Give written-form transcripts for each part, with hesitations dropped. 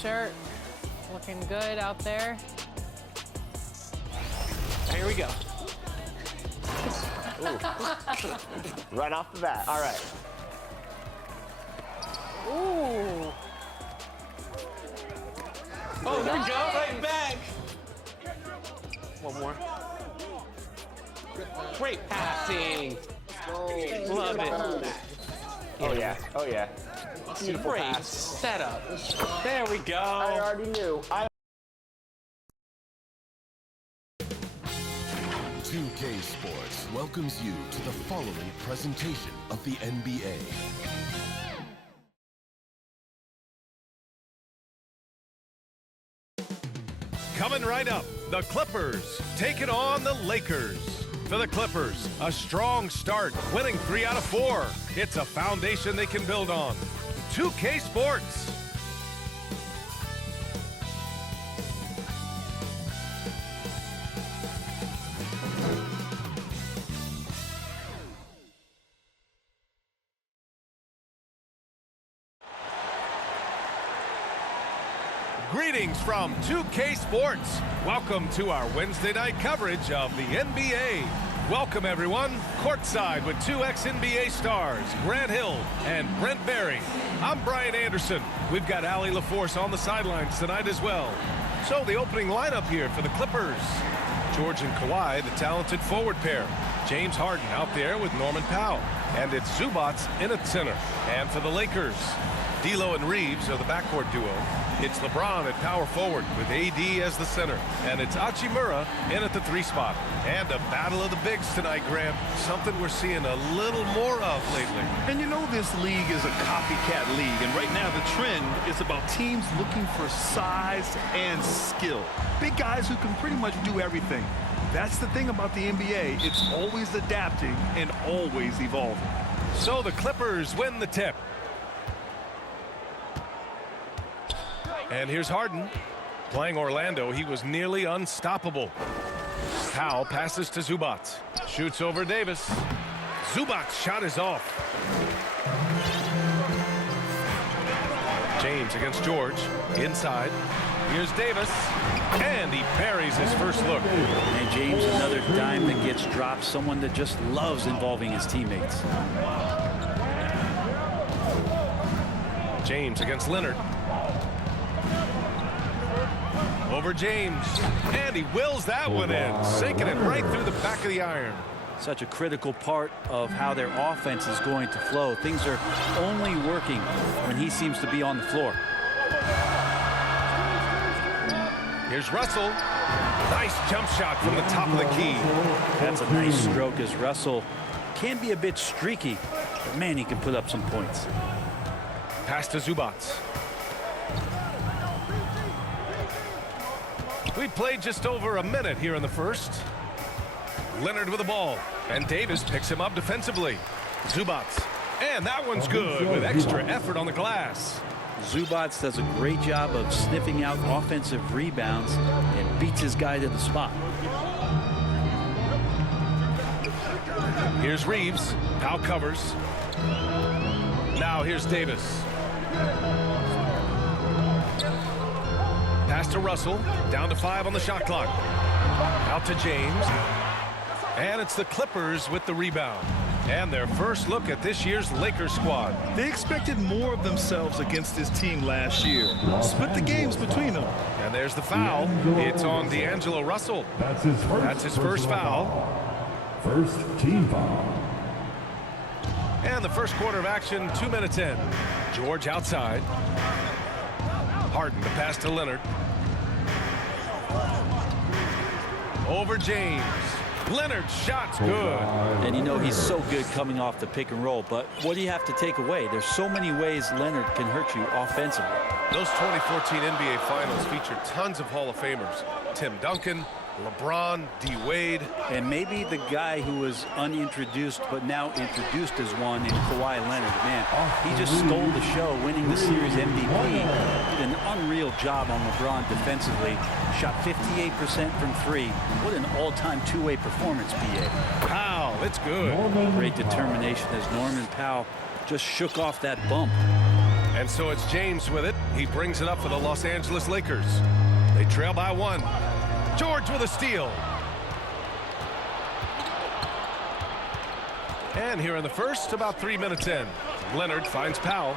shirt. Looking good out there. Here we go. Right off the bat. All right. Ooh. Oh, there we go. Right back. One more. Great passing. Love it. Oh, yeah. Oh, yeah. Beautiful Great pass. setup. There we I go. already knew. 2K Sports welcomes you to the following presentation of the NBA. Coming right up, the Clippers taking on the Lakers. For the Clippers, a strong start, winning 3 out of 4. It's a foundation they can build on. 2K Sports. Greetings from 2K Sports. Welcome to our Wednesday night coverage of the NBA. Welcome, everyone. Courtside with 2 ex-NBA stars, Grant Hill and Brent Barry. I'm Brian Anderson. We've got Allie LaForce on the sidelines tonight as well. So the opening lineup here for the Clippers. George and Kawhi, the talented forward pair. James Harden out there with Norman Powell. And it's Zubac in at center. And for the Lakers, D'Lo and Reeves are the backcourt duo. It's LeBron at power forward with AD as the center. And it's Hachimura in at the 3 spot. And a battle of the bigs tonight, Graham. Something we're seeing a little more of lately. And you know this league is a copycat league. And right now the trend is about teams looking for size and skill. Big guys who can pretty much do everything. That's the thing about the NBA. It's always adapting and always evolving. So the Clippers win the tip. And here's Harden. Playing Orlando, he was nearly unstoppable. Powell passes to Zubac. Shoots over Davis. Zubac's shot is off. James against George. Inside. Here's Davis. And he parries his first look. And James, another dime that gets dropped. Someone that just loves involving his teammates. James against Leonard. Over James, and he wills that one in, sinking it right through the back of the iron. Such a critical part of how their offense is going to flow. Things are only working when he seems to be on the floor. Here's Russell. Nice jump shot from the top of the key. That's a nice stroke as Russell can be a bit streaky, but man, he can put up some points. Pass to Zubac. We played just over a minute here in the first. Leonard with the ball, and Davis picks him up defensively. Zubac, and that one's good with extra effort on the glass. Zubac does a great job of sniffing out offensive rebounds and beats his guy to the spot. Here's Reeves. Powell covers. Now here's Davis. Pass to Russell. Down to 5 on the shot clock. Out to James. And it's the Clippers with the rebound. And their first look at this year's Lakers squad. They expected more of themselves against this team last year. Split the games between them. And there's the foul. It's on D'Angelo Russell. That's his first foul. First team foul. And the first quarter of action, 2 minutes in. George outside. Harden, the pass to Leonard. Over James. Leonard's shot's good. And you know he's so good coming off the pick and roll, but what do you have to take away? There's so many ways Leonard can hurt you offensively. Those 2014 NBA Finals featured tons of Hall of Famers. Tim Duncan, LeBron, D. Wade. And maybe the guy who was unintroduced but now introduced as one in Kawhi Leonard. Man, he just stole the show, winning the series MVP. Did an unreal job on LeBron defensively. Shot 58% from 3. What an all-time two-way performance, B.A. Powell, it's good. Great determination as Norman Powell just shook off that bump. And so it's James with it. He brings it up for the Los Angeles Lakers. They trail by 1. George with a steal. And here in the first, about 3 minutes in, Leonard finds Powell.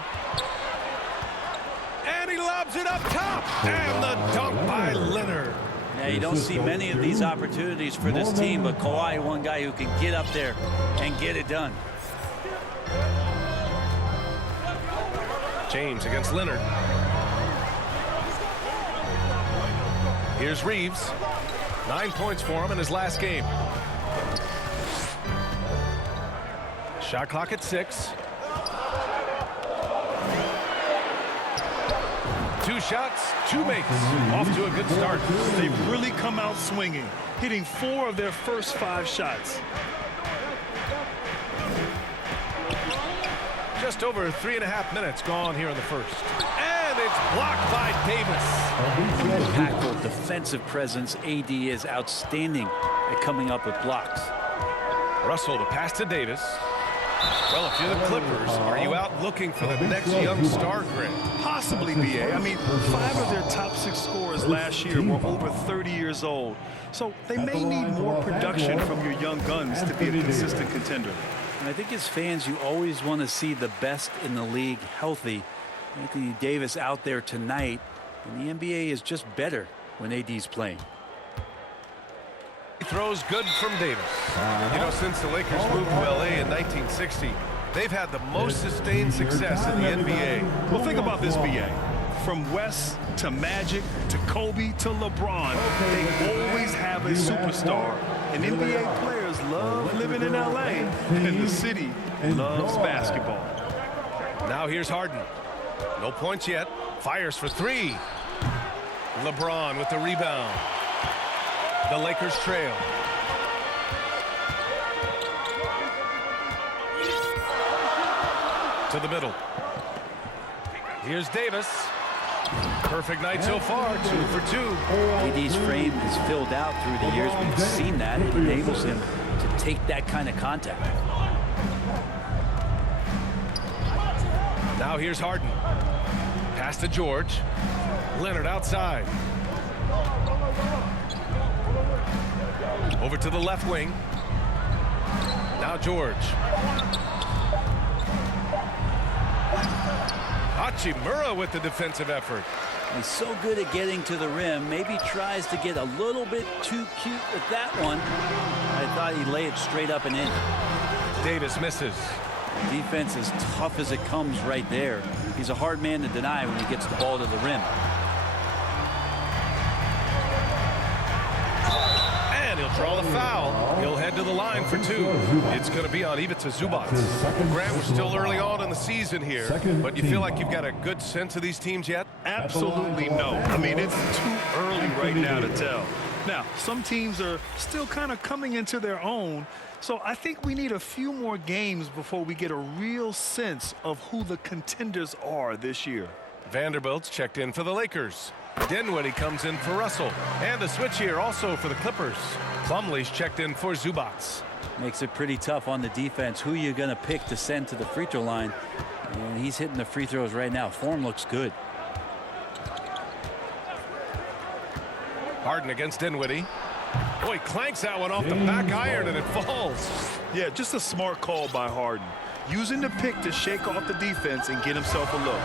And he lobs it up top. And the dunk by Leonard. Yeah, you don't see many of these opportunities for this team, but Kawhi, one guy who can get up there and get it done. James against Leonard. Here's Reeves. 9 points for him in his last game. Shot clock at 6. 2 shots, 2 makes. Off to a good start. They've really come out swinging, hitting 4 of their first 5 shots. Just over 3.5 minutes gone here in the first. And it's blocked by Davis. Impactful defensive presence. AD is outstanding at coming up with blocks. Russell to pass to Davis. Well, if you're the Clippers, are you out looking for the next young star, Greg? Possibly, BA. I mean, 5 of their top 6 scorers last year were over 30 years old. So they may need more production from your young guns to be a consistent contender. And I think as fans, you always want to see the best in the league healthy. Anthony Davis out there tonight, and the NBA is just better when AD's playing. He throws good from Davis. You know, since the Lakers moved to LA in 1960, they've had the most sustained success in the NBA. Well, think about this, BA. From West to Magic to Kobe to LeBron, they always have a superstar. And NBA players love living in LA, and the city loves basketball. Now here's Harden. No points yet. Fires for 3. LeBron with the rebound. The Lakers trail. To the middle. Here's Davis. Perfect night so far, 2 for 2. AD's frame is filled out through the years. We've seen that. It enables him to take that kind of contact. Now here's Harden. Pass to George. Leonard outside. Over to the left wing. Now George. Hachimura with the defensive effort. He's so good at getting to the rim. Maybe tries to get a little bit too cute with that one. I thought he'd lay it straight up and in. Davis misses. Defense is tough as it comes right there. He's a hard man to deny when he gets the ball to the rim. And he'll draw the foul. He'll head to the line for 2. It's going to be on Ivica Zubac. Grant, we're still early on in the season here, but you feel like you've got a good sense of these teams yet? Absolutely no. I mean, it's too early right now to tell. Now, some teams are still kind of coming into their own, so I think we need a few more games before we get a real sense of who the contenders are this year. Vanderbilt's checked in for the Lakers. Dinwiddie comes in for Russell. And a switch here also for the Clippers. Plumlee's checked in for Zubac. Makes it pretty tough on the defense. Who you're going to pick to send to the free throw line. And he's hitting the free throws right now. Form looks good. Harden against Dinwiddie. Oh, he clanks that one off the back iron and it falls. Yeah, just a smart call by Harden. Using the pick to shake off the defense and get himself a look.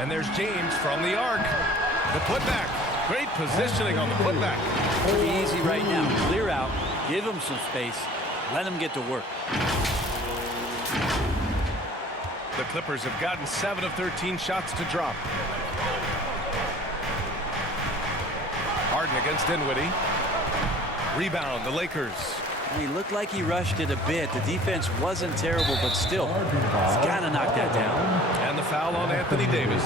And there's James from the arc. The putback. Great positioning on the putback. Pretty easy right now. Clear out. Give him some space. Let him get to work. The Clippers have gotten 7 of 13 shots to drop. Harden against Dinwiddie. Rebound, the Lakers. He looked like he rushed it a bit. The defense wasn't terrible, but still, he's got to knock that down. And the foul on Anthony Davis.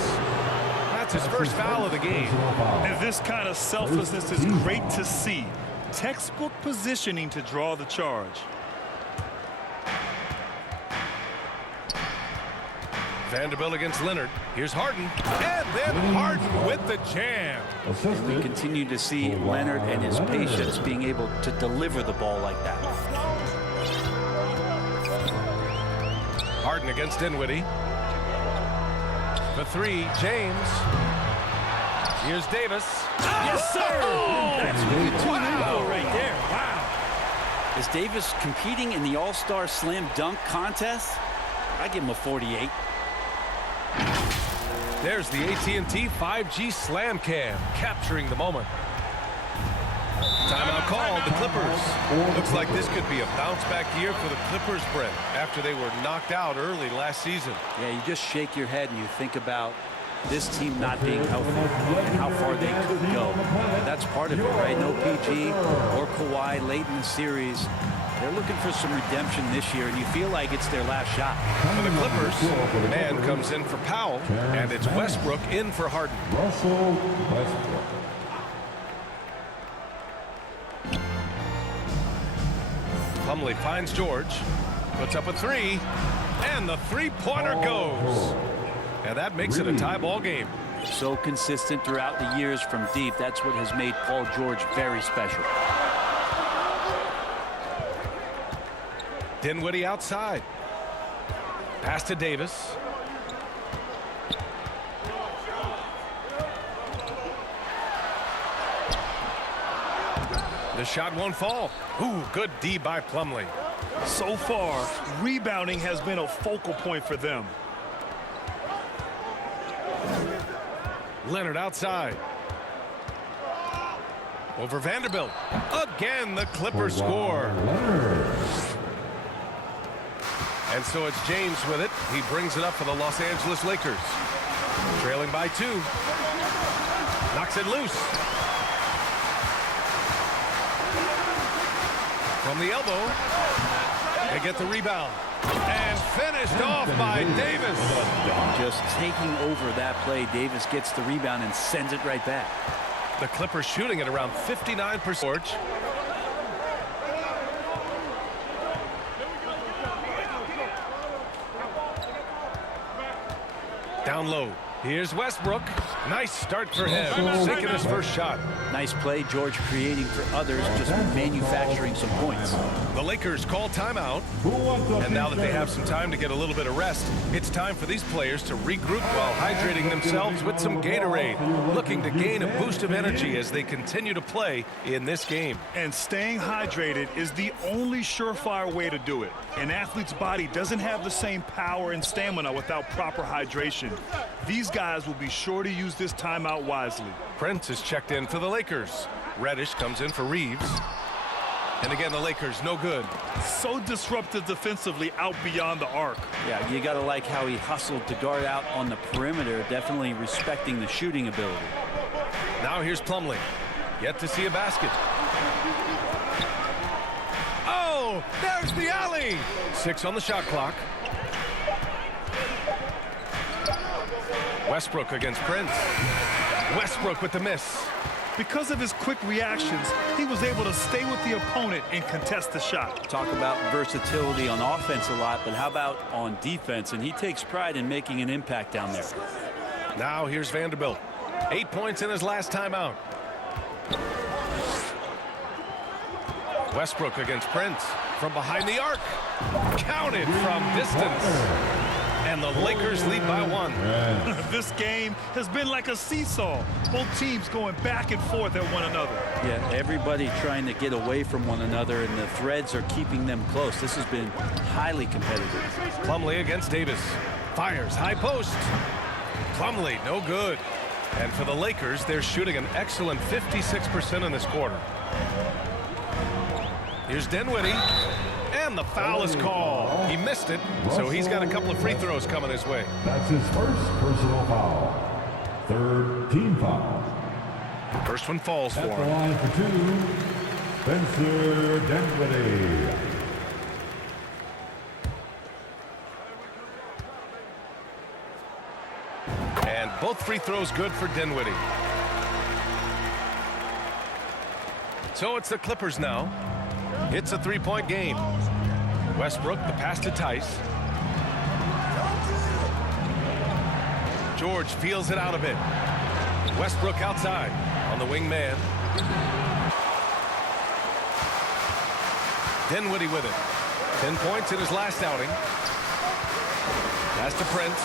That's his first foul of the game. And this kind of selflessness is great to see. Textbook positioning to draw the charge. Vanderbilt against Leonard. Here's Harden. And then Harden with the jam. And we continue to see Leonard and his patience being able to deliver the ball like that. Harden against Dinwiddie. For three, James. Here's Davis. Yes, sir! That's what you tune in for right there. Wow. Is Davis competing in the All-Star Slam Dunk contest? I give him a 48. There's the AT&T 5G Slam Cam, capturing the moment. Timeout called, the Clippers. Looks like this could be a bounce-back year for the Clippers, Brent, after they were knocked out early last season. Yeah, you just shake your head and you think about this team not being healthy and how far they could go. That's part of it, right? No PG or Kawhi late in the series. They're looking for some redemption this year, and you feel like it's their last shot. For the Clippers, man comes in for Powell, and it's Westbrook in for Harden. Russell Westbrook. Plumlee finds George, puts up a three, and the three-pointer goes. And that makes it a tie ball game. So consistent throughout the years from deep. That's what has made Paul George very special. Dinwiddie outside. Pass to Davis. The shot won't fall. Ooh, good D by Plumlee. So far, rebounding has been a focal point for them. Leonard outside. Over Vanderbilt. Again, the Clippers score. And so it's James with it. He brings it up for the Los Angeles Lakers. Trailing by 2. Knocks it loose. From the elbow. They get the rebound. And finished off by Davis. Just taking over that play. Davis gets the rebound and sends it right back. The Clippers shooting at around 59%. Down low. Here's Westbrook. Nice start for him. Sinking his first shot. Nice play, George, creating for others, just manufacturing some points. The Lakers call timeout. And now that they have some time to get a little bit of rest, it's time for these players to regroup while hydrating themselves with some Gatorade, looking to gain a boost of energy as they continue to play in this game. And staying hydrated is the only surefire way to do it. An athlete's body doesn't have the same power and stamina without proper hydration. These guys will be sure to use this timeout wisely. Prince is checked in for the Lakers. Reddish comes in for Reeves. And again, the Lakers, no good. So disruptive defensively out beyond the arc. Yeah, you got to like how he hustled to guard out on the perimeter, definitely respecting the shooting ability. Now here's Plumlee. Yet to see a basket. Oh, there's the alley. 6 on the shot clock. Westbrook against Prince. Westbrook with the miss. Because of his quick reactions, he was able to stay with the opponent and contest the shot. Talk about versatility on offense a lot, but how about on defense? And he takes pride in making an impact down there. Now here's Vanderbilt. 8 points in his last timeout. Westbrook against Prince. From behind the arc. Counted from distance. And the Lakers lead by 1. This game has been like a seesaw. Both teams going back and forth at one another. Yeah, everybody trying to get away from one another, and the threads are keeping them close. This has been highly competitive. Plumlee against Davis. Fires, high post. Plumlee, no good. And for the Lakers, they're shooting an excellent 56% in this quarter. Here's Dinwiddie. And the foul is called. He missed it, so he's got a couple of free throws coming his way. That's his first personal foul. Third team foul. First one falls for At the him. line for 2, Spencer Dinwiddie. And both free throws good for Dinwiddie. So it's the Clippers now. It's a 3-point game. Westbrook, the pass to Tice. George feels it out a bit. Westbrook outside on the wing man. Dinwiddie with it. 10 points in his last outing. Pass to Prince.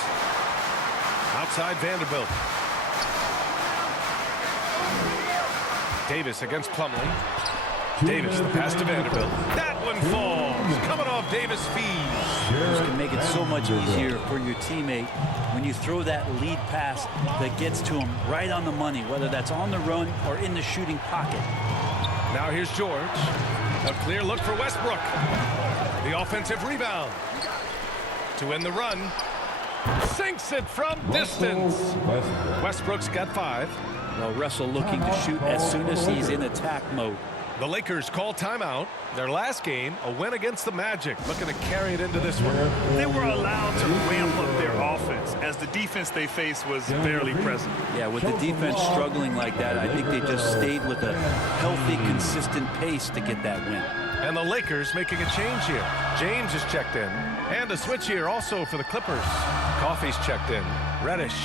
Outside Vanderbilt. Davis against Plumlee. Davis, the pass to Vanderbilt. That one falls. Coming off Davis' feet. This can make it so much easier for your teammate when you throw that lead pass that gets to him right on the money, whether that's on the run or in the shooting pocket. Now here's George. A clear look for Westbrook. The offensive rebound. To end the run. Sinks it from distance. Westbrook's got 5. Well, Russell looking to shoot as soon as he's in attack mode. The Lakers call timeout. Their last game, a win against the Magic, looking to carry it into this one. They were allowed to ramp up their offense as the defense they faced was barely present. Yeah, with the defense struggling like that, I think they just stayed with a healthy, consistent pace to get that win. And the Lakers making a change here. James is checked in. And a switch here also for the Clippers. Coffey's checked in. Reddish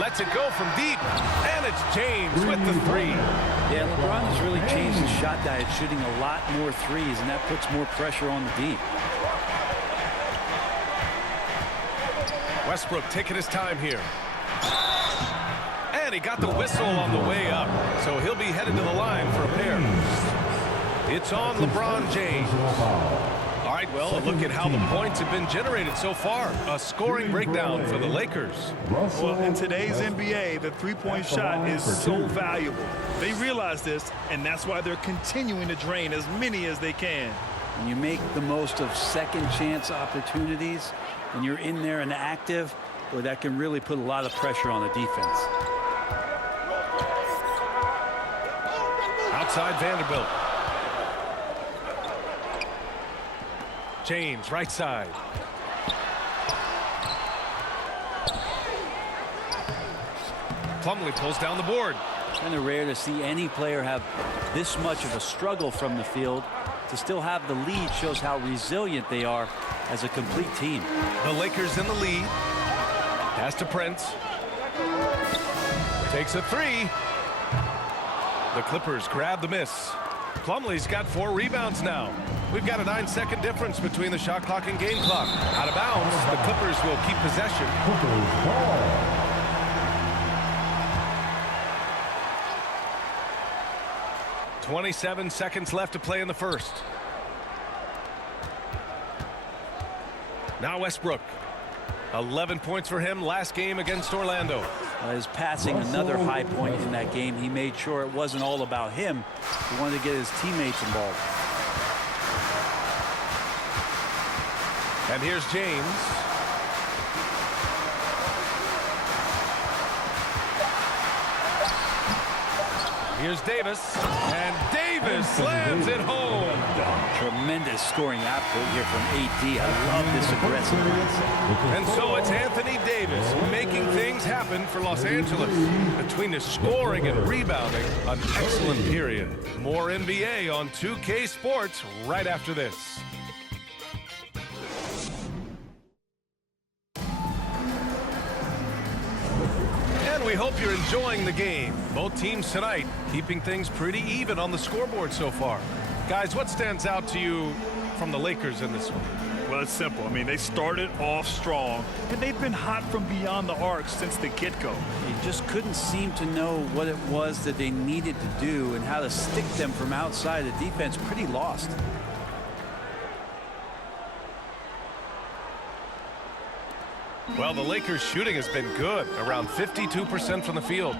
lets it go from deep. And it's James with the 3. Yeah, LeBron has really changed his shot diet, shooting a lot more threes, and that puts more pressure on the deep. Westbrook taking his time here. And he got the whistle on the way up. So he'll be headed to the line for a pair. It's on LeBron James. All right, well, a look at how the points have been generated so far. A scoring breakdown for the Lakers. Well, in today's NBA, the three-point shot is so valuable. They realize this, and that's why they're continuing to drain as many as they can. When you make the most of second chance opportunities and you're in there and active, well, that can really put a lot of pressure on the defense. Outside Vanderbilt. James, right side. Plumlee pulls down the board. Kind of rare to see any player have this much of a struggle from the field. To still have the lead shows how resilient they are as a complete team. The Lakers in the lead. Pass to Prince. Takes a 3. The Clippers grab the miss. Plumlee's got 4 rebounds now. We've got a 9-second difference between the shot clock and game clock. Out of bounds, the Clippers will keep possession. 27 seconds left to play in the first. Now Westbrook. 11 points for him last game against Orlando. His passing, another high point in that game. He made sure it wasn't all about him. He wanted to get his teammates involved. And here's James. Here's Davis. And Davis slams it home. Tremendous scoring output here from AD. I love this aggressive mindset. And so it's Anthony Davis making things happen for Los Angeles. Between the scoring and rebounding, an excellent period. More NBA on 2K Sports right after this. And we hope you're enjoying the game. Both teams tonight keeping things pretty even on the scoreboard so far. Guys, what stands out to you from the Lakers in this one? Well, it's simple. I mean, they started off strong, and they've been hot from beyond the arc since the get-go. They just couldn't seem to know what it was that they needed to do and how to stick them from outside. The defense pretty lost. Well, the Lakers' shooting has been good, around 52% from the field.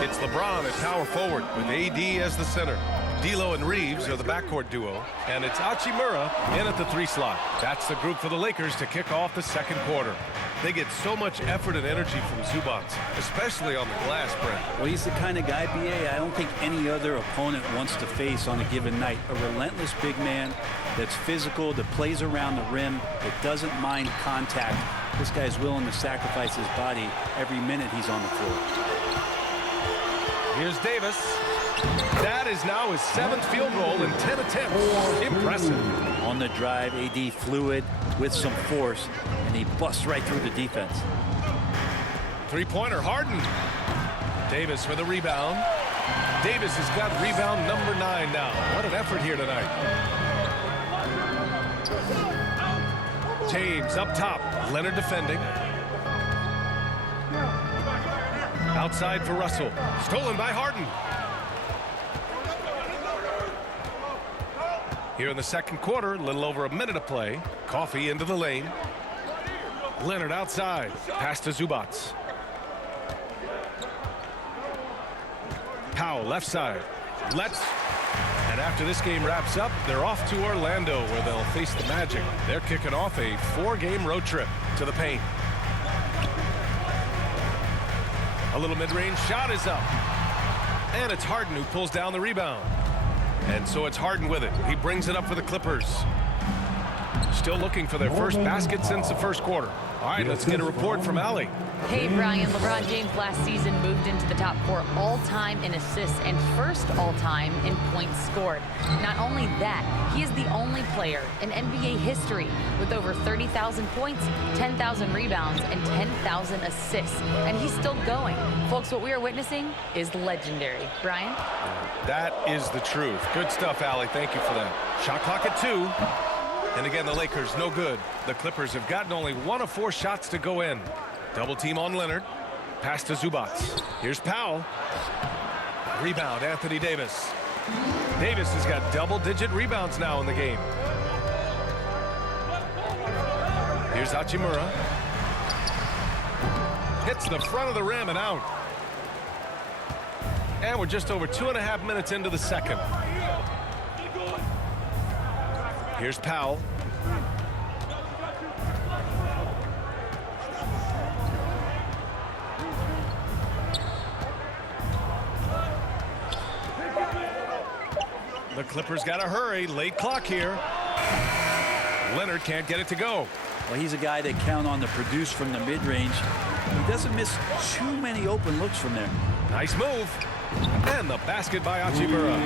It's LeBron at power forward with AD as the center. D'Lo and Reeves are the backcourt duo, and it's Hachimura in at the 3 slot. That's the group for the Lakers to kick off the second quarter. They get so much effort and energy from Zubac, especially on the glass, Brent. Well, he's the kind of guy, BA, I don't think any other opponent wants to face on a given night. A relentless big man that's physical, that plays around the rim, that doesn't mind contact. This guy's willing to sacrifice his body every minute he's on the floor. Here's Davis. That is now his 7th field goal in 10 attempts. Impressive. On the drive, AD fluid with some force, and he busts right through the defense. 3-pointer, Harden. Davis for the rebound. Davis has got rebound number 9 now. What an effort here tonight. James up top. Leonard defending. Outside for Russell. Stolen by Harden. Here in the second quarter, a little over a minute of play. Coffee into the lane. Leonard outside. Pass to Zubats. Powell left side. And after this game wraps up, they're off to Orlando where they'll face the Magic. They're kicking off a 4-game road trip to the paint. A little mid-range shot is up. And it's Harden who pulls down the rebound. And so it's Harden with it. He brings it up for the Clippers. Still looking for their first basket since the first quarter. All right, let's get a report from Allie. Hey, Brian. LeBron James last season moved into the top 4 all-time in assists and first all-time in points scored. Not only that, he is the only player in NBA history with over 30,000 points, 10,000 rebounds, and 10,000 assists. And he's still going. Folks, what we are witnessing is legendary. Brian? That is the truth. Good stuff, Allie. Thank you for that. Shot clock at 2. And again, the Lakers, no good. The Clippers have gotten only 1 of 4 shots to go in. Double team on Leonard. Pass to Zubats. Here's Powell. Rebound, Anthony Davis. Davis has got double-digit rebounds now in the game. Here's Hachimura. Hits the front of the rim and out. And we're just over 2.5 minutes into the second. Here's Powell. The Clippers got to hurry. Late clock here. Leonard can't get it to go. Well, he's a guy they count on to produce from the mid-range. He doesn't miss too many open looks from there. Nice move. And the basket by Hachimura.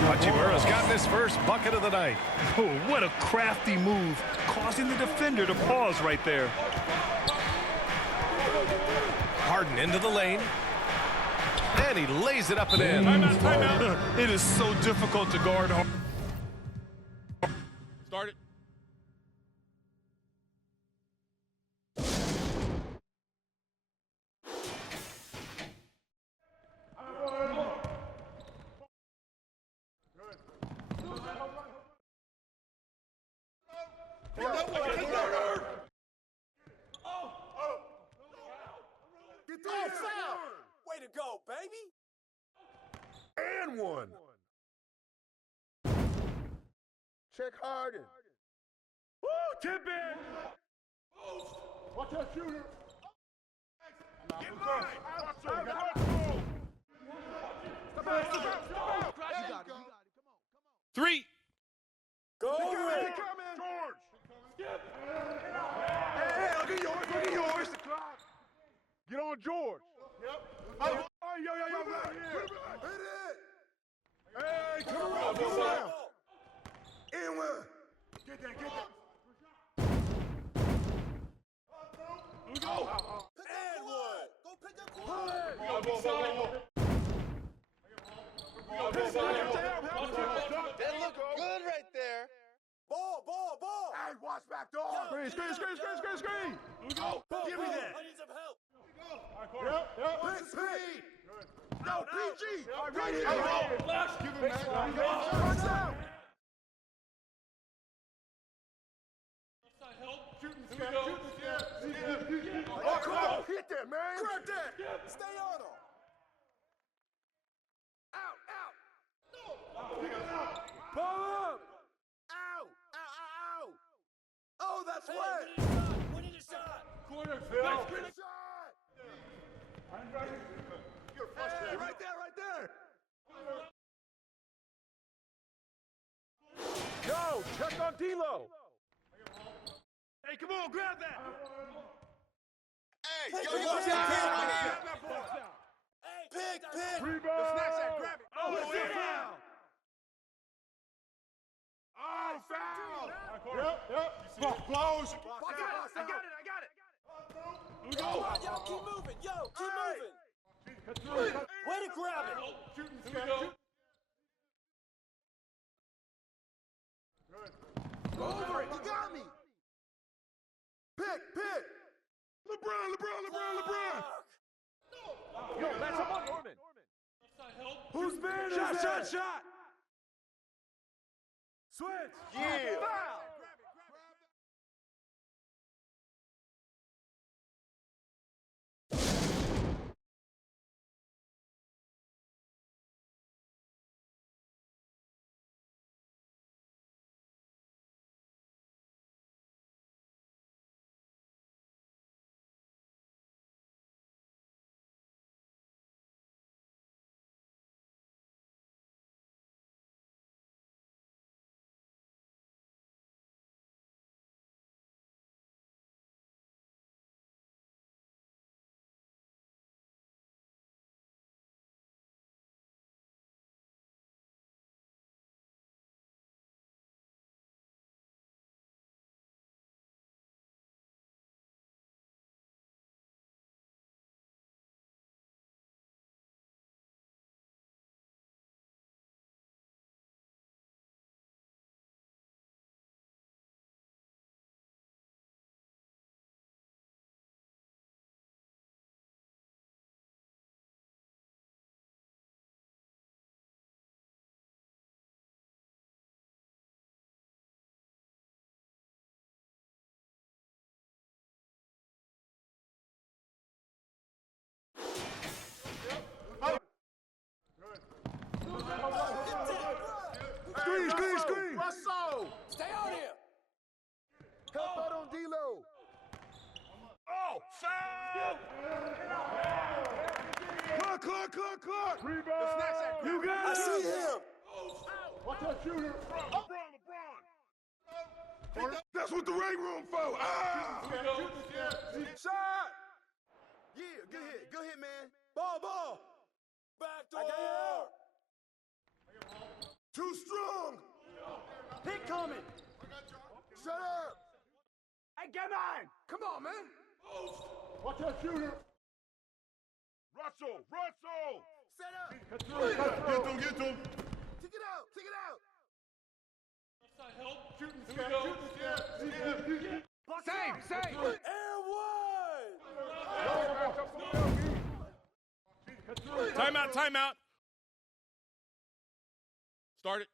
Hachimura's gotten his first bucket of the night. Oh, what a crafty move, causing the defender to pause right there. Harden into the lane. And he lays it up and in. Timeout. It is so difficult to guard. Start it. Way to go, baby! And one. Check Harden. Woo, tip in. Watch that shooter. Get mine. 3. Go, George. Hey, look at yours, look at yours. Get on George. Yep. Yo, right here. Hit it. Hey, come on, come on. In one. Get that. Go. And one. Go pick up one. That look good right there. Ball. Hey, watch back door. Screen. Give me that. I need some help. Yep. Big speed. No, PG. Right here. Give him that. Oh, come on. Hit that, man. Grab that. Stay on him. Out. No. Pull up. Ow. Oh, that's wet. We need a shot. Corner, Phil. Phil. Get a shot. Hey, right there. Yo, check on D'Lo. Hey, come on, grab that. Hey, Pick yo, it watch up. that kid right Grab here. that ball. Pick. Rebound. The snatch that, grab it. Oh, That's it. foul. Oh, foul. Yep. Close. I got it. Yo, keep moving. Way to grab it. Go over it. You got me. Pick. LeBron. Yo, match up on Norman. Who's man shot. Switch. Yeah. Foul. Screen. Russell. Stay on him. Help out on D-Lo. Oh, foul! Clock. Rebound. You got it. I see him. Watch that shooter. LeBron. That's what the ring room for. Ah! Shot. Yeah, good hit, man. Ball. Back door. Too strong. Hit coming. Shut up. Hey, get mine. Come on, man. Watch that shooter. Russell. Set up. Get them. Take it out. Same. Air one. Timeout. Start it.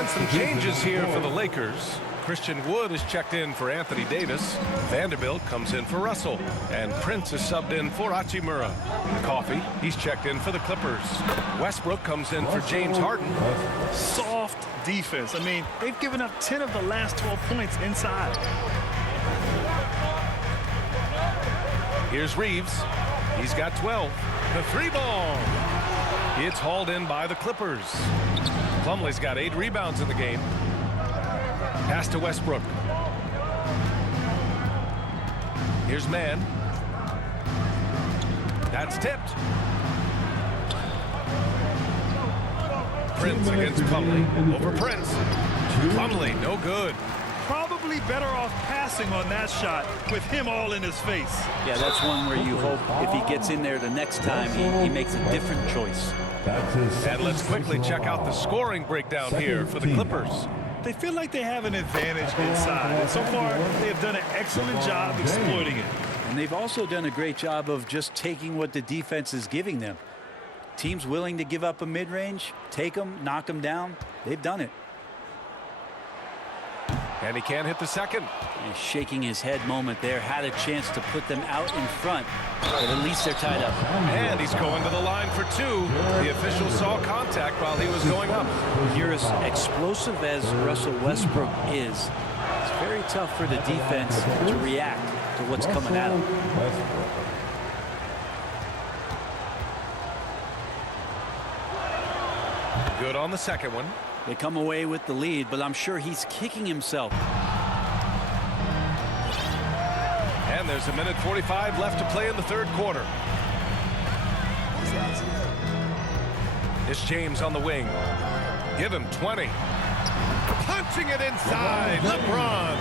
And some changes here for the Lakers. Christian Wood is checked in for Anthony Davis. Vanderbilt comes in for Russell. And Prince is subbed in for Hachimura. Coffey, he's checked in for the Clippers. Westbrook comes in for James Harden. Soft defense. I mean, they've given up 10 of the last 12 points inside. Here's Reeves. He's got 12. The 3-ball. It's hauled in by the Clippers. Plumlee's got 8 rebounds in the game. Pass to Westbrook. Here's Mann. That's tipped. Prince against Plumlee. Over Prince. Plumlee, no good. Probably better off passing on that shot with him all in his face. Yeah, that's one where you hope if he gets in there the next time, he makes a different choice. And let's quickly check out the scoring breakdown here for the Clippers. They feel like they have an advantage inside, and so far they have done an excellent job exploiting it. And they've also done a great job of just taking what the defense is giving them. Teams willing to give up a mid-range, take them, knock them down. They've done it. And he can't hit the second. He's shaking his head moment there. Had a chance to put them out in front, but at least they're tied up. And he's going to the line for 2. The official saw contact while he was going up. When you're as explosive as Russell Westbrook is, it's very tough for the defense to react to what's coming at them. Good on the second one. They come away with the lead, but I'm sure he's kicking himself. And there's a minute 45 left to play in the third quarter. It's James on the wing. Give him 20. Punching it inside. LeBron.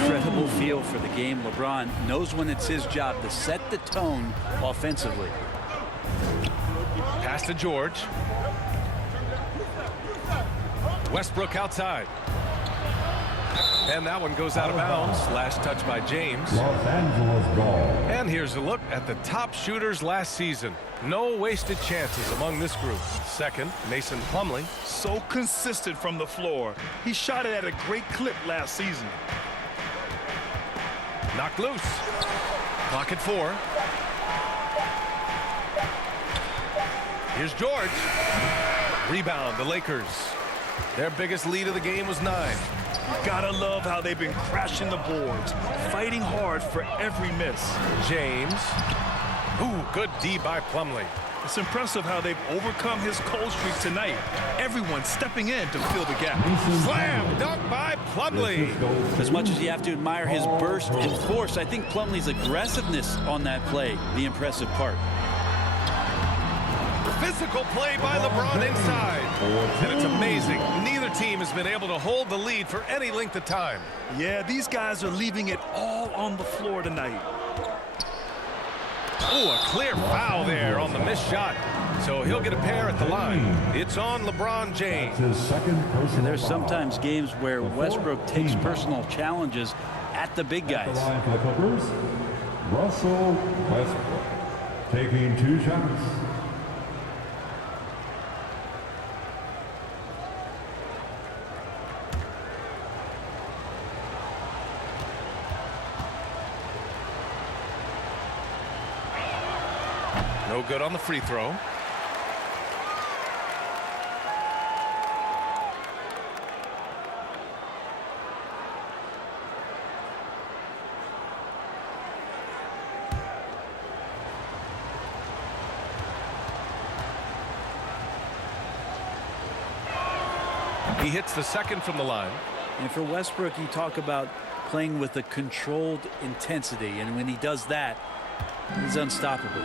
Incredible feel for the game. LeBron knows when it's his job to set the tone offensively. Pass to George. Westbrook outside. And that one goes out of bounds. Last touch by James. Los Angeles ball. And here's a look at the top shooters last season. No wasted chances among this group. Second, Mason Plumlee. So consistent from the floor. He shot it at a great clip last season. Knocked loose. Clock at 4. Here's George. Rebound, the Lakers. Their biggest lead of the game was 9. Gotta love how they've been crashing the boards, fighting hard for every miss. James. Ooh, good D by Plumlee. It's impressive how they've overcome his cold streak tonight. Everyone stepping in to fill the gap. Slam dunk by Plumlee. As much as you have to admire his burst and force, I think Plumlee's aggressiveness on that play, the impressive part. Physical play by LeBron inside. And it's amazing. Neither team has been able to hold the lead for any length of time. Yeah, these guys are leaving it all on the floor tonight. Oh, a clear foul there on the missed shot. So he'll get a pair at the line. It's on LeBron James. His second personal And there's foul. sometimes games where Westbrook takes personal challenges at the big At guys. the line for the Clippers, Russell Westbrook, taking 2 shots. No good on the free throw. He hits the second from the line. And for Westbrook, you talk about playing with a controlled intensity, and when he does that, he's unstoppable.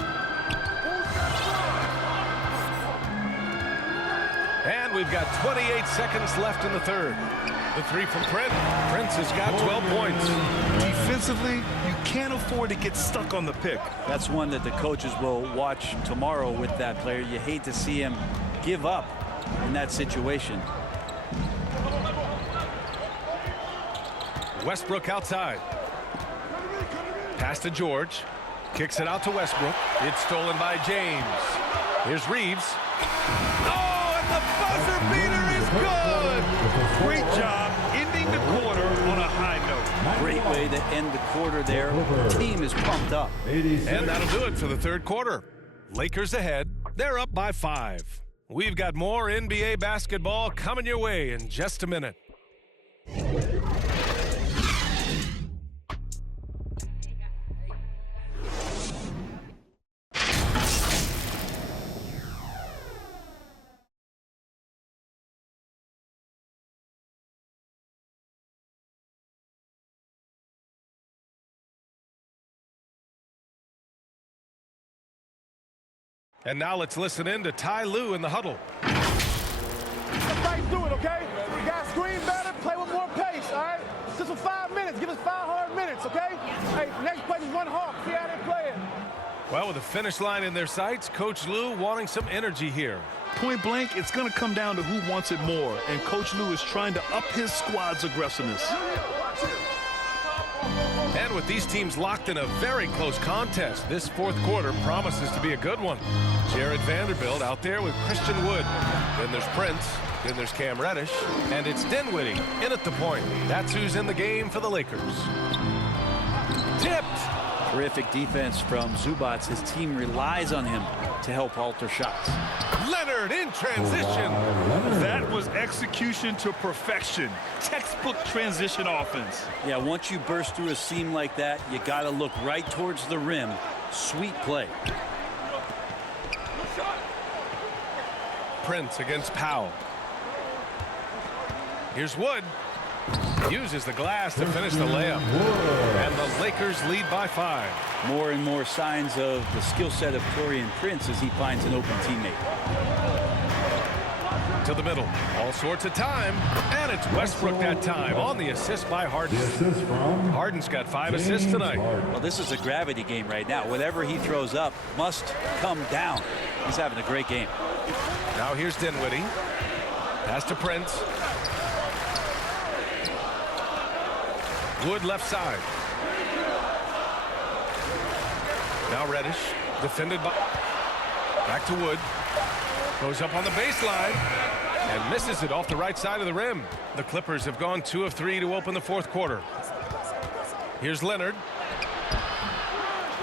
And we've got 28 seconds left in the third. The 3 from Prince. Prince has got 12 points. Defensively, you can't afford to get stuck on the pick. That's one that the coaches will watch tomorrow with that player. You hate to see him give up in that situation. Westbrook outside. Pass to George. Kicks it out to Westbrook. It's stolen by James. Here's Reeves. Oh, and the buzzer beater is good. Great job ending the quarter on a high note. Great way to end the quarter there. The team is pumped up. And that'll do it for the third quarter. Lakers ahead. They're up by 5. We've got more NBA basketball coming your way in just a minute. And now let's listen in to Ty Lue in the huddle. Let's fight through it, okay? You guys screen better, play with more pace, all right? Just for 5 minutes. Give us 5 hard minutes, okay? Hey, next play is run hard. See how they play it. Well, with the finish line in their sights, Coach Lue wanting some energy here. Point blank, it's going to come down to who wants it more, and Coach Lue is trying to up his squad's aggressiveness. And with these teams locked in a very close contest, this fourth quarter promises to be a good one. Jared Vanderbilt out there with Christian Wood. Then there's Prince. Then there's Cam Reddish. And it's Dinwiddie in at the point. That's who's in the game for the Lakers. Tipped. Terrific defense from Zubac. His team relies on him to help alter shots. Leonard in transition. That was execution to perfection. Textbook transition offense. Yeah, once you burst through a seam like that, you got to look right towards the rim. Sweet play. Prince against Powell. Here's Wood. Uses the glass to finish the layup. And the Lakers lead by 5. More and more signs of the skill set of Taurean Prince as he finds an open teammate. To the middle. All sorts of time. And it's Westbrook that time on the assist by Harden. Harden's got 5 assists tonight. Well, this is a gravity game right now. Whatever he throws up must come down. He's having a great game. Now here's Dinwiddie. Pass to Prince. Wood left side. Now Reddish, defended by... Back to Wood. Goes up on the baseline and misses it off the right side of the rim. The Clippers have gone 2 of 3 to open the fourth quarter. Here's Leonard.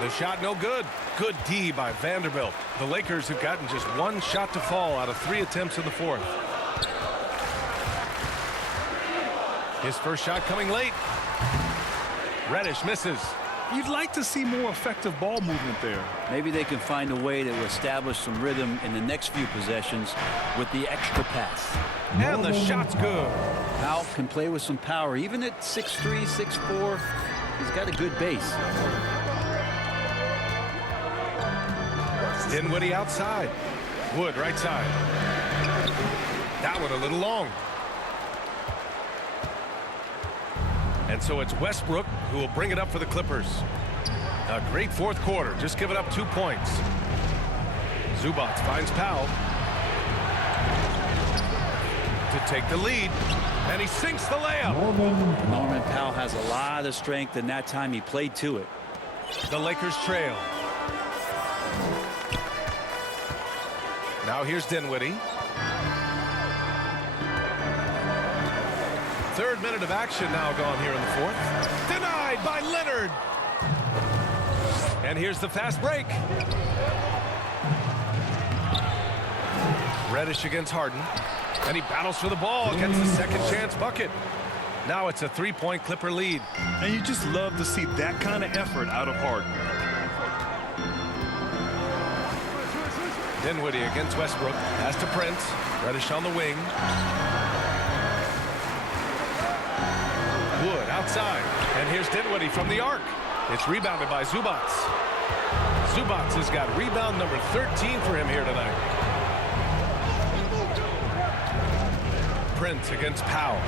The shot no good. Good D by Vanderbilt. The Lakers have gotten just 1 shot to fall out of 3 attempts in the fourth. His first shot coming late. Reddish misses. You'd like to see more effective ball movement there. Maybe they can find a way to establish some rhythm in the next few possessions with the extra pass. And the shot's good. Powell can play with some power. Even at 6'3", 6'4", he's got a good base. Dinwiddie outside. Wood right side. That one a little long. And so it's Westbrook who will bring it up for the Clippers. A great fourth quarter, just giving up 2 points. Zubac finds Powell to take the lead, and he sinks the layup. Norman Powell has a lot of strength, and that time he played to it. The Lakers trail. Now here's Dinwiddie. 3rd minute of action now gone here in the fourth. Denied by Leonard. And here's the fast break. Reddish against Harden. And he battles for the ball, gets the second chance bucket. Now it's a 3-point Clipper lead. And you just love to see that kind of effort out of Harden. Dinwiddie against Westbrook. Pass to Prince. Reddish on the wing. Wood outside. And here's Dinwiddie from the arc. It's rebounded by Zubac. Zubac has got rebound number 13 for him here tonight. Prince against Powell.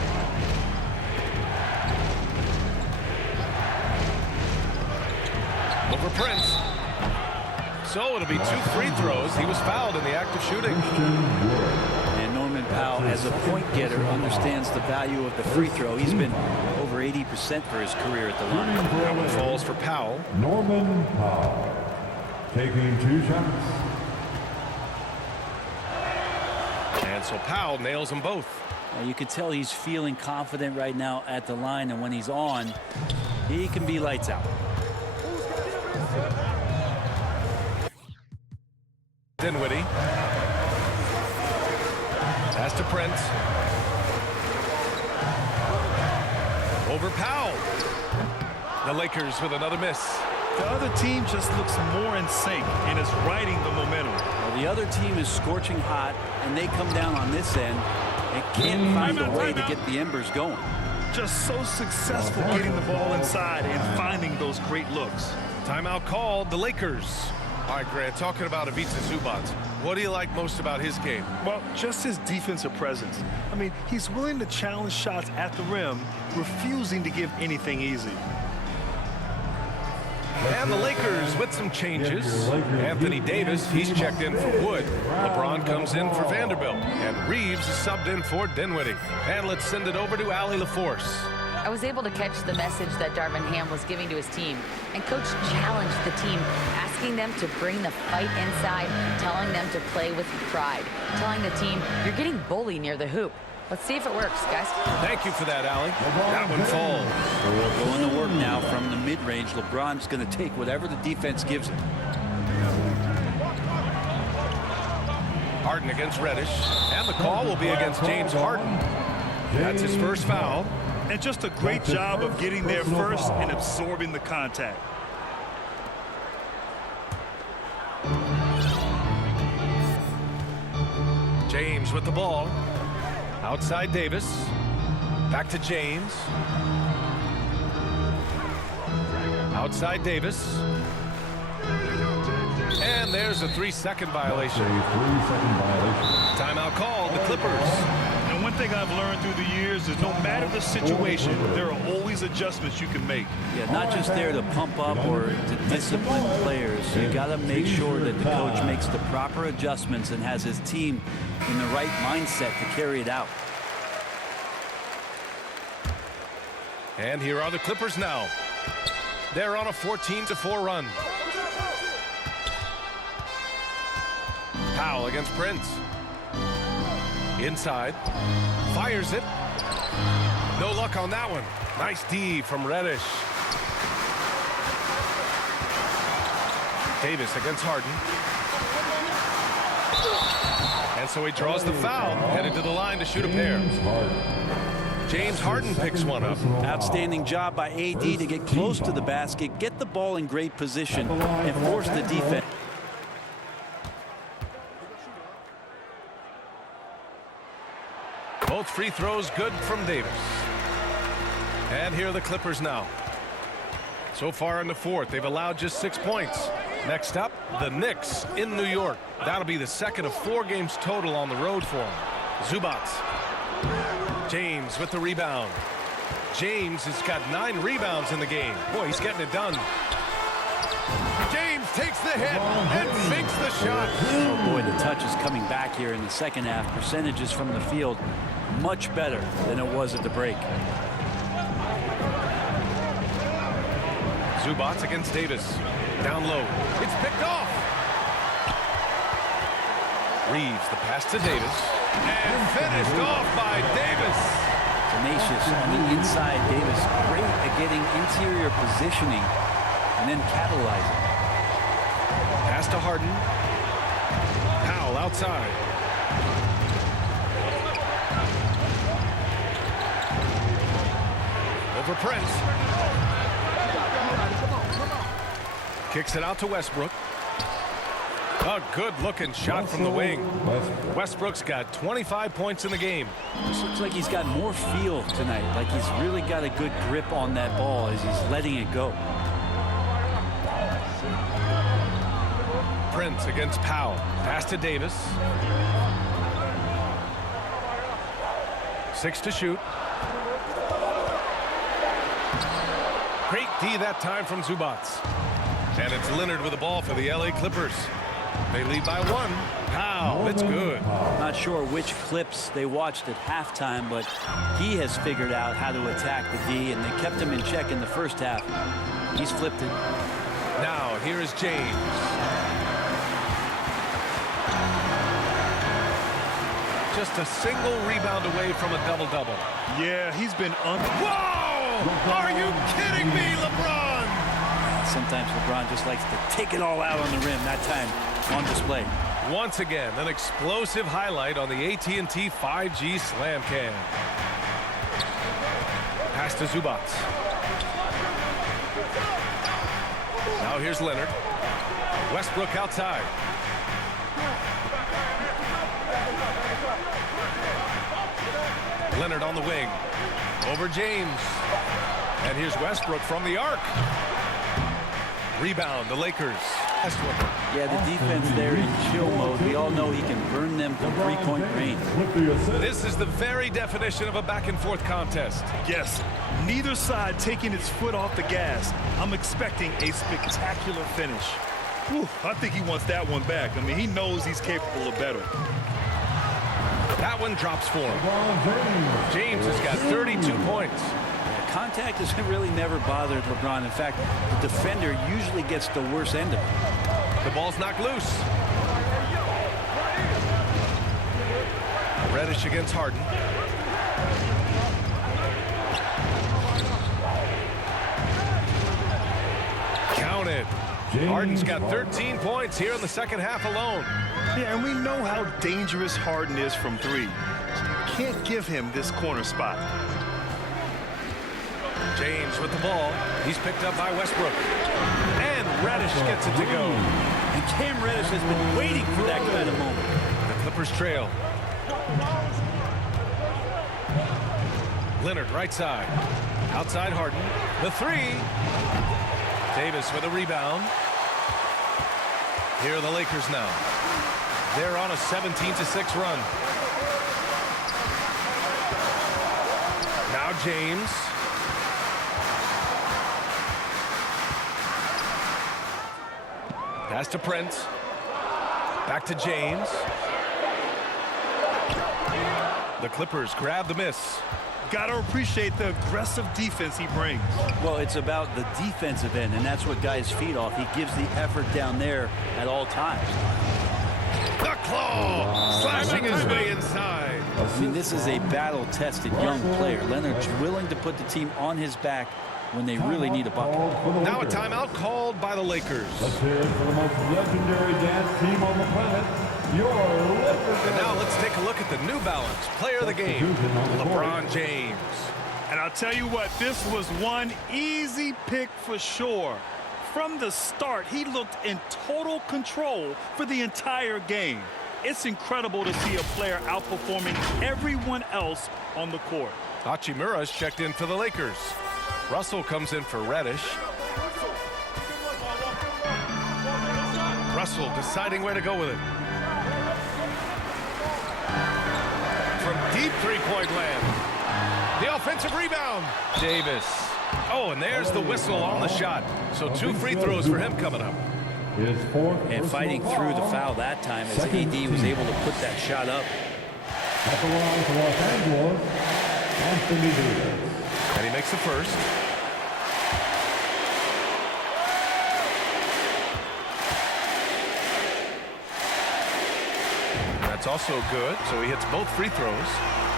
Over Prince. So it'll be 2 free throws. He was fouled in the act of shooting. And Norman Powell, as a point getter, understands the value of the free throw. He's been over 80% for his career at the line. That one falls for Powell. Norman Powell taking 2 shots. And so Powell nails them both. You can tell he's feeling confident right now at the line, and when he's on, he can be lights out. Dinwiddie. Pass to Prince. Over Powell. The Lakers with another miss. The other team just looks more in sync and is riding the momentum. Well, the other team is scorching hot, and they come down on this end and can't find a way to get the embers going. Just so successful getting the ball inside and finding those great looks. Timeout called, the Lakers. All right, Grant, talking about Ivica Zubac, what do you like most about his game? Well, just his defensive presence. I mean, he's willing to challenge shots at the rim, refusing to give anything easy. And the Lakers with some changes. Anthony Davis, he's checked in for Wood. LeBron comes in for Vanderbilt. And Reeves is subbed in for Dinwiddie. And let's send it over to Allie LaForce. I was able to catch the message that Darvin Ham was giving to his team, and Coach challenged the team, asking them to bring the fight inside, telling them to play with pride, telling the team, you're getting bullied near the hoop. Let's see if it works, guys. Thank you for that, Allie. That one falls. Going to work now from the mid-range. LeBron's going to take whatever the defense gives him. Harden against Reddish. And the call will be against James Harden. That's his first foul. And just a great job of getting there first and absorbing the contact. James with the ball. Outside Davis. Back to James. Outside Davis. And there's a 3-second violation. Timeout called, the Clippers. And one thing I've learned through the years is no matter the situation, there are always adjustments you can make. Yeah, not just there to pump up or to discipline players. You got to make sure that the coach makes the proper adjustments and has his team in the right mindset to carry it out. And here are the Clippers now. They're on a 14-4 run. Powell against Prince. Inside. Fires it. No luck on that one. Nice D from Reddish. Davis against Harden. And so he draws the foul. Headed to the line to shoot a pair. James Harden picks one up. Outstanding job by AD to get close to the basket, get the ball in great position, and force the defense. Both free throws good from Davis. And here are the Clippers now. So far in the fourth, they've allowed just 6 points. Next up, the Knicks in New York. That'll be the second of 4 games total on the road for them. Zubac. James with the rebound. James has got 9 rebounds in the game. Boy, he's getting it done. James takes the hit and fakes the shot. Oh boy, the touch is coming back here in the second half. Percentages from the field much better than it was at the break. Zubac against Davis. Down low. It's picked off. Reeves the pass to Davis. And finished off by Davis. Tenacious on the inside. Davis great at getting interior positioning and then capitalizing. Pass to Harden. Powell outside. Over Prince. Kicks it out to Westbrook. A good-looking shot from the wing. Westbrook's got 25 points in the game. This looks like he's got more feel tonight, like he's really got a good grip on that ball as he's letting it go. Prince against Powell. Pass to Davis. 6 to shoot. Great D that time from Zubac. And it's Leonard with the ball for the LA Clippers. They lead by 1. Powell, it's good. Not sure which clips they watched at halftime, but he has figured out how to attack the D, and they kept him in check in the first half. He's flipped it. Now, here is James. just a single rebound away from a double-double. Yeah, he's been Whoa! Are you kidding me, LeBron? Sometimes LeBron just likes to take it all out on the rim. That time on display. Once again, an explosive highlight on the AT&T 5G Slam Cam. Pass to Zubac. Now here's Leonard. Westbrook outside. Leonard on the wing. Over James. And here's Westbrook from the arc. Rebound, the Lakers. Yeah, the defense there in chill mode. We all know he can burn them from three-point range. This is the very definition of a back-and-forth contest. Yes, neither side taking its foot off the gas. I'm expecting a spectacular finish. Whew, I think he wants that one back. I mean, he knows he's capable of better. That one drops for him. James has got 32 points. Contact has really never bothered LeBron. In fact, the defender usually gets the worst end of it. The ball's knocked loose. Reddish against Harden. Count it. Harden's got 13 points here in the second half alone. Yeah, and we know how dangerous Harden is from three. So you can't give him this corner spot. James with the ball. He's picked up by Westbrook. And Reddish gets it to go. And Cam Reddish has been waiting for that kind of moment. The Clippers trail. Leonard right side. Outside Harden. The three. Davis with a rebound. Here are the Lakers now. They're on a 17-6 run. Now James. Pass to Prince. Back to James. The Clippers grab the miss. Gotta appreciate the aggressive defense he brings. Well, it's about the defensive end, and that's what guys feed off. He gives the effort down there at all times. The claw! Slashing his way inside. I mean, this is a battle-tested young player. Leonard's willing to put the team on his back when they really need a bucket. Now a timeout called by the Lakers. Let's hear it for the most legendary dance team on the planet, your Lakers. And now let's take a look at the New Balance player of the game, LeBron James. And I'll tell you what, this was one easy pick for sure. From the start, he looked in total control for the entire game. It's incredible to see a player outperforming everyone else on the court. Hachimura's checked in for the Lakers. Russell comes in for Reddish. Russell deciding where to go with it. From deep three-point land. The offensive rebound. Davis. Oh, and there's the whistle on the shot. So 2 free throws for him coming up. And fighting through the foul that time as AD was able to put that shot up. At the line for Los Angeles, Anthony Davis. And he makes the first. That's also good, so he hits both free throws.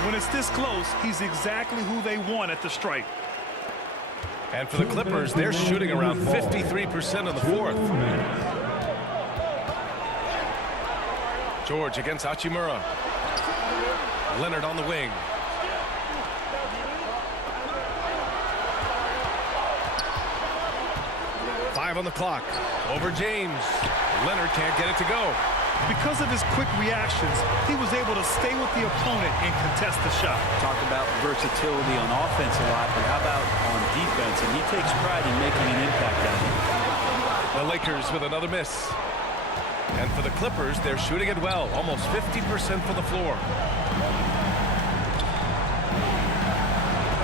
When it's this close, he's exactly who they want at the stripe. And for the Clippers, they're shooting around 53% in the fourth. George against Hachimura. Leonard on the wing. On the clock. Over James. Leonard can't get it to go. Because of his quick reactions, he was able to stay with the opponent and contest the shot. Talk about versatility on offense a lot, but how about on defense? And he takes pride in making an impact down here. The Lakers with another miss. And for the Clippers, they're shooting it well. Almost 50% from the floor.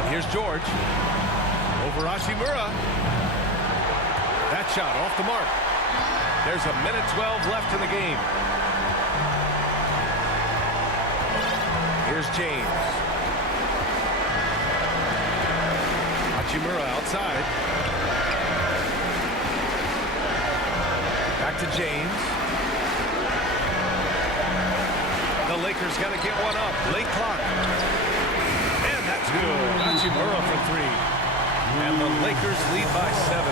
And here's George. Over Hachimura. That shot off the mark. There's a minute 12 left in the game. Here's James. Hachimura outside. Back to James. The Lakers Lakers got to get one up. Late clock. And that's good. Hachimura for three. And the Lakers lead by 7.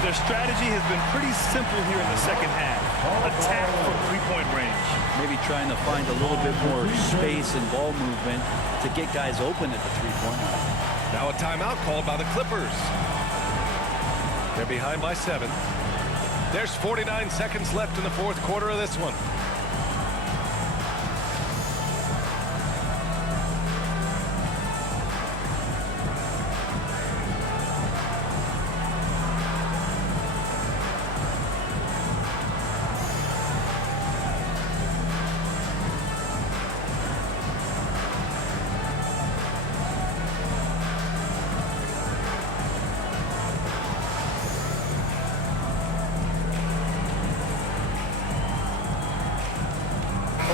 Their strategy has been pretty simple here in the second half. Attack from three-point range. Maybe trying to find a little bit more space and ball movement to get guys open at the three-point line. Now a timeout called by the Clippers. They're behind by 7. There's 49 seconds left in the fourth quarter of this one.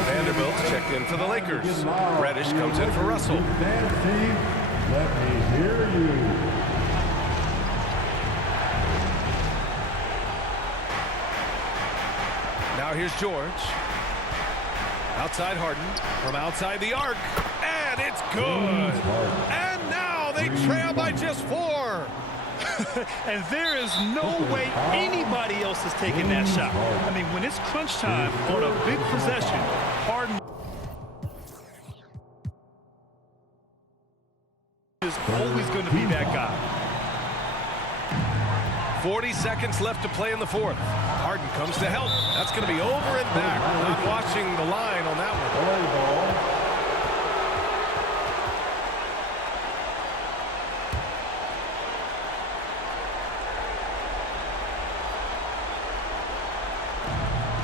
Vanderbilt checked in for the Lakers. Reddish comes in for Russell. Nancy, let me hear you. Now here's George. Outside Harden. From outside the arc. And it's good. And now they trail by just 4. And there is no way anybody else is taking that shot. I mean, when it's crunch time on a big possession, Harden is always going to be that guy. 40 seconds left to play in the fourth. Harden comes to help. That's going to be over and back. Not watching the line on that one.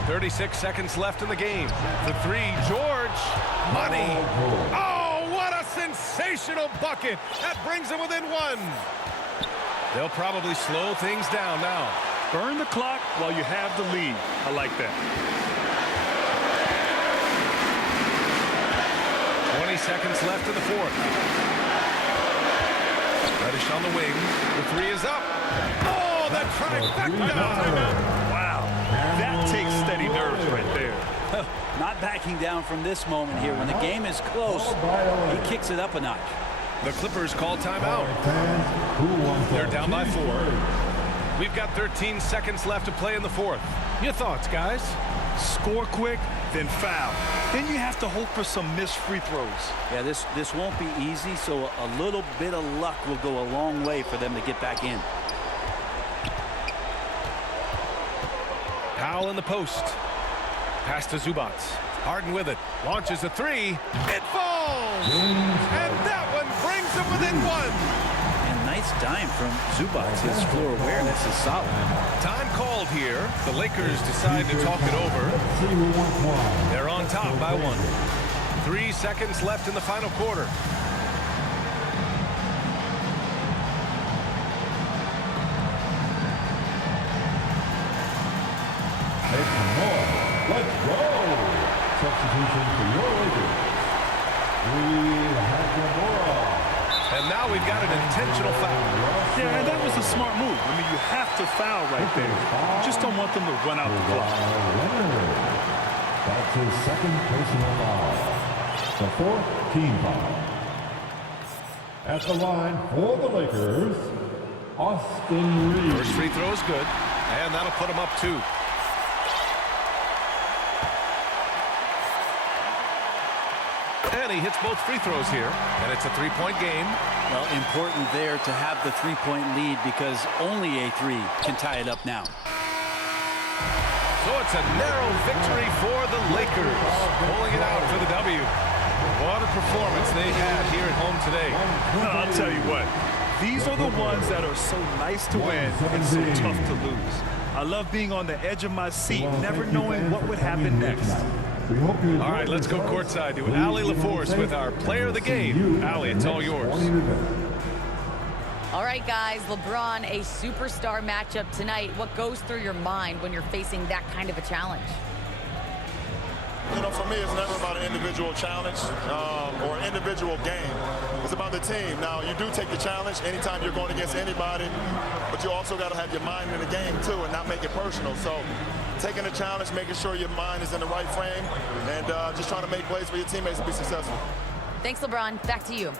36 seconds left in the game. The three, George, money. Oh, what a sensational bucket. That brings them within 1. They'll probably slow things down now. Burn the clock while you have the lead. I like that. 20 seconds left in the fourth. Reddish on the wing. The three is up. Oh, that trifecta. Wow, that takes steady nerves right there. Not backing down from this moment here. When the game is close, he kicks it up a notch. The Clippers call timeout. They're down by 4. We've got 13 seconds left to play in the fourth. Your thoughts, guys? Score quick, then foul. Then you have to hope for some missed free throws. Yeah, this won't be easy, so a little bit of luck will go a long way for them to get back in. Powell in the post. Pass to Zubac. Harden with it. Launches a three. It falls! And that one brings them within 1. And nice dime from Zubac. His floor awareness is solid. Time called here. The Lakers decide to talk it over. They're on top by 1. 3 seconds left in the final quarter. Let's go! Substitution for your Lakers. And now we've got an intentional foul. Yeah, and that was a smart move. I mean, you have to foul right there. You just don't want them to run out the clock. That's his second personal foul. The 4th team foul. At the line for the Lakers, Austin Reeves. First free throw is good, and that'll put him up 2. And he hits both free throws here, and it's a 3-point game. Well, important there to have the 3-point lead because only a 3 can tie it up now. So it's a narrow victory for the Lakers, pulling it out for the W. What a performance they had here at home today. I'll tell you what, these are the ones that are so nice to win and so tough to lose. I love being on the edge of my seat, never knowing what would happen next. All right, let's go courtside to Allie LaForce with our player of the game. Allie, it's all yours. All right, guys, LeBron, a superstar matchup tonight. What goes through your mind when you're facing that kind of a challenge? You know, for me, it's never about an individual challenge or an individual game. It's about the team. Now, you do take the challenge anytime you're going against anybody, but you also got to have your mind in the game, too, and not make it personal. So taking the challenge, making sure your mind is in the right frame, and just trying to make plays for your teammates to be successful. Thanks, LeBron. Back to you.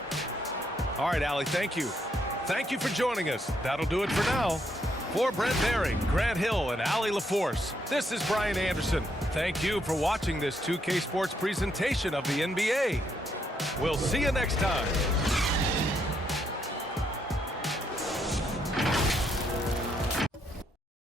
All right, Allie, thank you. Thank you for joining us. That'll do it for now. For Brent Barry, Grant Hill, and Allie LaForce, this is Brian Anderson. Thank you for watching this 2K Sports presentation of the NBA. We'll see you next time.